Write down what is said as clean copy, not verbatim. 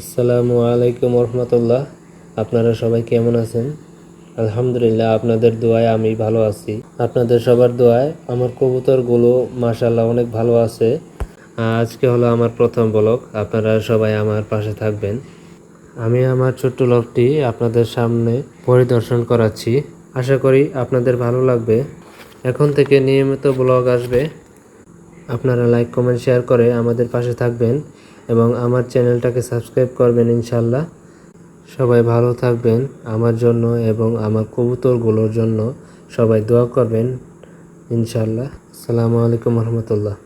আসসালামু আলাইকুম রহমতুল্লাহ। আপনারা সবাই কেমন আছেন? আলহামদুলিল্লাহ, আপনাদের দোয়ায় আমি ভালো আছি। আপনাদের সবার দোয়ায় আমার কবুতরগুলো মাশাআল্লাহ অনেক ভালো আছে। আজকে হলো আমার প্রথম ব্লগ, আপনারা সবাই আমার পাশে থাকবেন। আমি আমার ছোট্ট লফটি আপনাদের সামনে পরিদর্শন করাচ্ছি, আশা করি আপনাদের ভালো লাগবে। এখন থেকে নিয়মিত ব্লগ আসবে। আপনারা লাইক কমেন্ট শেয়ার করে আমাদের পাশে থাকবেন এবং আমার চ্যানেলটাকে সাবস্ক্রাইব করবেন ইনশাল্লাহ। সবাই ভালো থাকবেন, আমার জন্য এবং আমার কবুতরগুলোর জন্য সবাই দোয়া করবেন ইনশাল্লাহ। আসসালামু আলাইকুম রহমতুল্লাহ।